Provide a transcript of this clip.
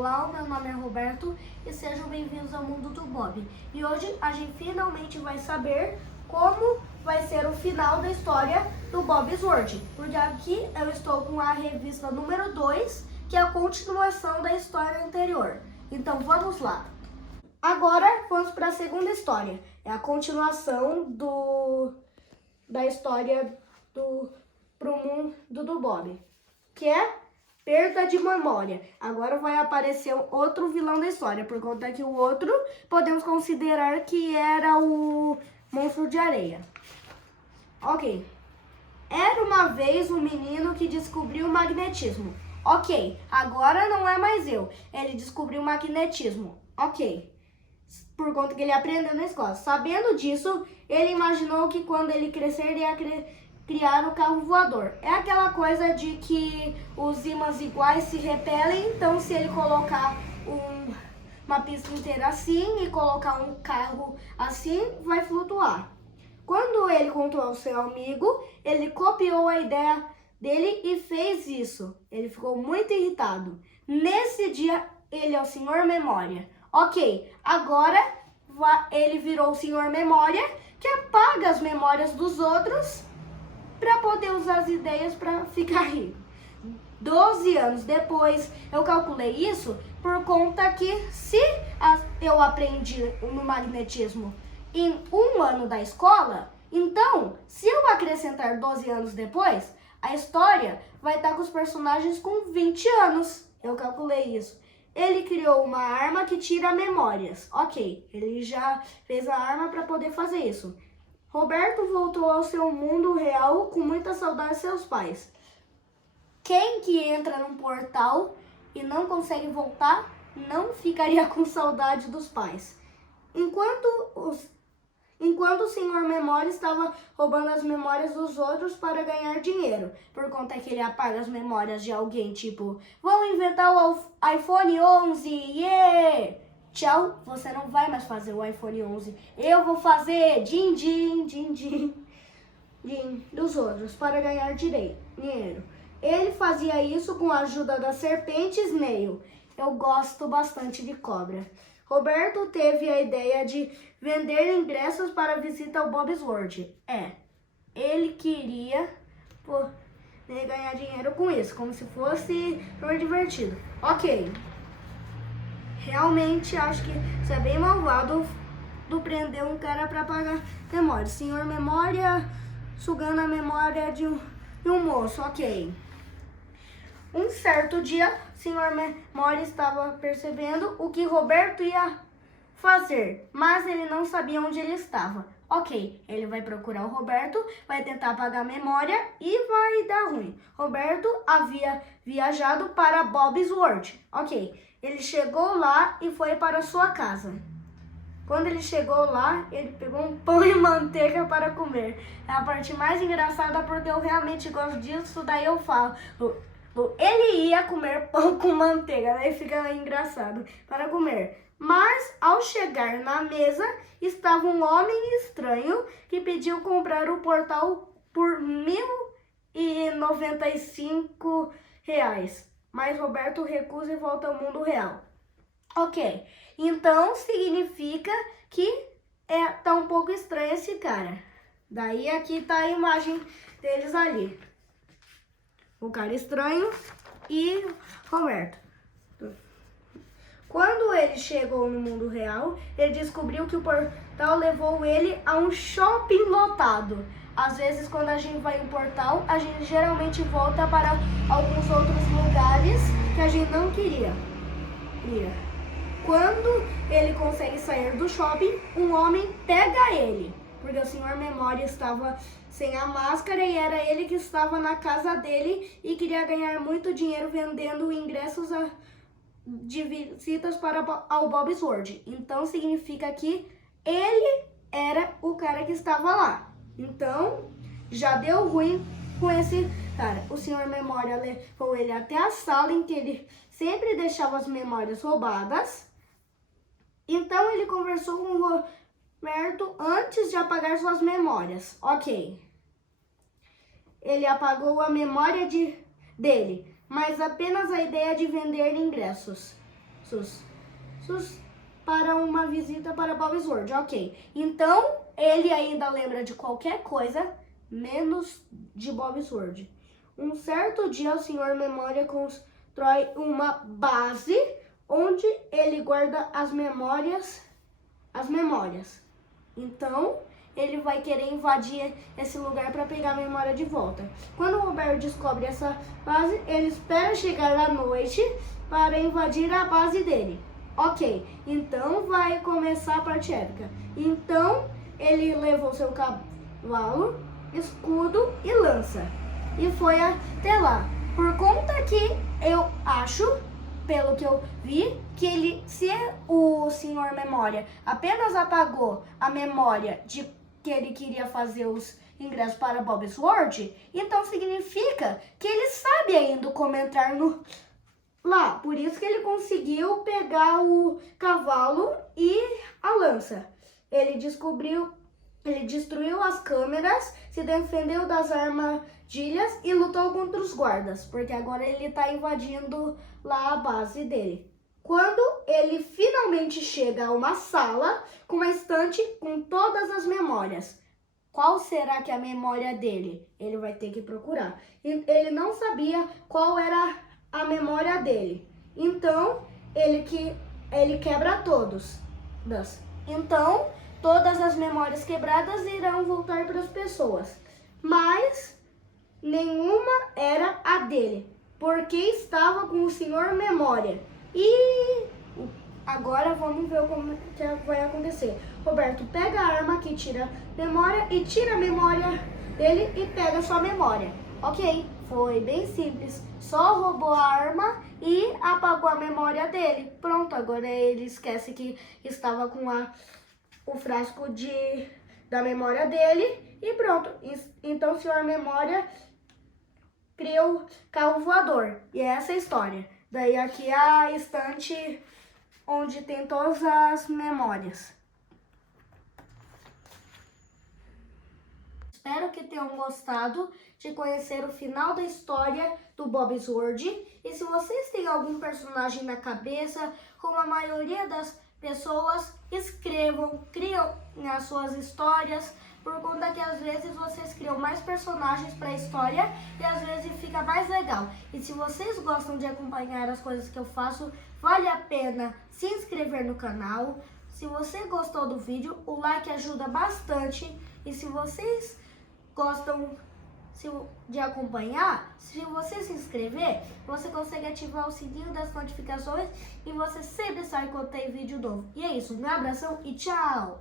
Olá, meu nome é Roberto e sejam bem-vindos ao mundo do Bob. E hoje a gente finalmente vai saber como vai ser o final da história do Bob's World. Porque aqui eu estou com a revista número 2, que é a continuação da história anterior. Então vamos lá. Agora vamos para a segunda história. É a continuação da história pro mundo do Bob, que é perda de memória. Agora vai aparecer outro vilão da história, por conta que o outro podemos considerar que era o monstro de areia. Ok. Era uma vez um menino que descobriu o magnetismo. Ok, agora não é mais eu. Ele descobriu o magnetismo. Ok. Por conta que ele aprendeu na escola. Sabendo disso, ele imaginou que quando ele crescer, ele ia criar o carro voador. É aquela coisa de que os ímãs iguais se repelem, então se ele colocar uma pista inteira assim e colocar um carro assim, vai flutuar. Quando ele contou ao seu amigo, ele copiou a ideia dele e fez isso. Ele ficou muito irritado. Nesse dia, ele é o Senhor Memória. Ok, agora ele virou o Senhor Memória, que apaga as memórias dos outros para poder usar as ideias para ficar rico. 12 anos depois, eu calculei isso por conta que se eu aprendi no magnetismo em um ano da escola, então, se eu acrescentar 12 anos depois, a história vai estar com os personagens com 20 anos. Eu calculei isso. Ele criou uma arma que tira memórias. Ok, ele já fez a arma para poder fazer isso. Roberto voltou ao seu mundo real com muita saudade de seus pais. Quem que entra num portal e não consegue voltar, não ficaria com saudade dos pais. Enquanto o Senhor Memória estava roubando as memórias dos outros para ganhar dinheiro. Por conta que ele apaga as memórias de alguém, tipo, vão inventar o iPhone 11, yeah! Tchau, você não vai mais fazer o iPhone 11. Eu vou fazer din dos outros para ganhar dinheiro. Ele fazia isso com a ajuda da serpente Snail. Eu gosto bastante de cobra. Roberto teve a ideia de vender ingressos para a visita ao Bob's World. Ele queria ganhar dinheiro com isso, como se fosse super divertido. Ok. Realmente acho que isso é bem malvado do prender um cara para pagar memória. Senhor Memória sugando a memória de um moço, ok. Um certo dia, Senhor Memória estava percebendo o que Roberto ia fazer, mas ele não sabia onde ele estava. Ok, ele vai procurar o Roberto, vai tentar apagar a memória e vai dar ruim. Roberto havia viajado para Bob's World. Ok, ele chegou lá e foi para sua casa. Quando ele chegou lá, ele pegou um pão e manteiga para comer. É a parte mais engraçada porque eu realmente gosto disso, daí eu falo. Ele ia comer pão com manteiga, daí fica engraçado para comer. Mas ao chegar na mesa, estava um homem estranho que pediu comprar o portal por R$ 1.095. Mas Roberto recusa e volta ao mundo real. Ok, então significa que tá um pouco estranho esse cara. Daí aqui tá a imagem deles ali. O cara estranho e Roberto. Quando ele chegou no mundo real, ele descobriu que o portal levou ele a um shopping lotado. Às vezes, quando a gente vai em um portal, a gente geralmente volta para alguns outros lugares que a gente não queria. Quando ele consegue sair do shopping, um homem pega ele, porque o Senhor Memória estava sem a máscara e era ele que estava na casa dele e queria ganhar muito dinheiro vendendo ingressos de visitas ao Bob's World. Então significa que ele era o cara que estava lá. Então já deu ruim com esse cara. O Senhor Memória levou ele até a sala em que ele sempre deixava as memórias roubadas. Então ele conversou com o Roberto antes de apagar suas memórias. Ok. Ele apagou a memória dele, mas apenas a ideia de vender ingressos. para uma visita para Bob's World, ok. Então, ele ainda lembra de qualquer coisa, menos de Bob's World. Um certo dia, o Sr. Memória constrói uma base onde ele guarda as memórias. Então, ele vai querer invadir esse lugar para pegar a memória de volta. Quando o Roberto descobre essa base, ele espera chegar à noite para invadir a base dele. Ok, então vai começar a parte épica. Então, ele levou seu cavalo, escudo e lança e foi até lá. Por conta que eu acho, pelo que eu vi, que se o Sr. Memória apenas apagou a memória de que ele queria fazer os ingressos para Bob's World, então significa que ele sabe ainda como entrar lá. Por isso que ele conseguiu pegar o cavalo e a lança. Ele destruiu as câmeras, se defendeu das armadilhas e lutou contra os guardas, porque agora ele está invadindo lá a base dele. Quando ele finalmente chega a uma sala com uma estante com todas as memórias, qual será que é a memória dele? Ele vai ter que procurar. Ele não sabia qual era a memória dele. Então, ele quebra todos. Então, todas as memórias quebradas irão voltar para as pessoas. Mas nenhuma era a dele, porque estava com o Sr. Memória. E agora vamos ver como que vai acontecer. Roberto pega a arma que tira memória e tira a memória dele e pega sua memória. Ok, foi bem simples. Só roubou a arma e apagou a memória dele. Pronto, agora ele esquece que estava com o frasco da memória dele e pronto. Então o Sr. Memória criou o carro voador. E é essa a história. Daí aqui é a estante onde tem todas as memórias. Espero que tenham gostado de conhecer o final da história do Bob's World. E se vocês têm algum personagem na cabeça, como a maioria das pessoas, escrevam, criam as suas histórias, por conta que às vezes vocês criam mais personagens para a história e às vezes fica mais legal. E se vocês gostam de acompanhar as coisas que eu faço, vale a pena se inscrever no canal. Se você gostou do vídeo, o like ajuda bastante. E se vocês gostam de acompanhar, se você se inscrever, você consegue ativar o sininho das notificações e você sempre sabe quando tem vídeo novo. E é isso, um abração e tchau!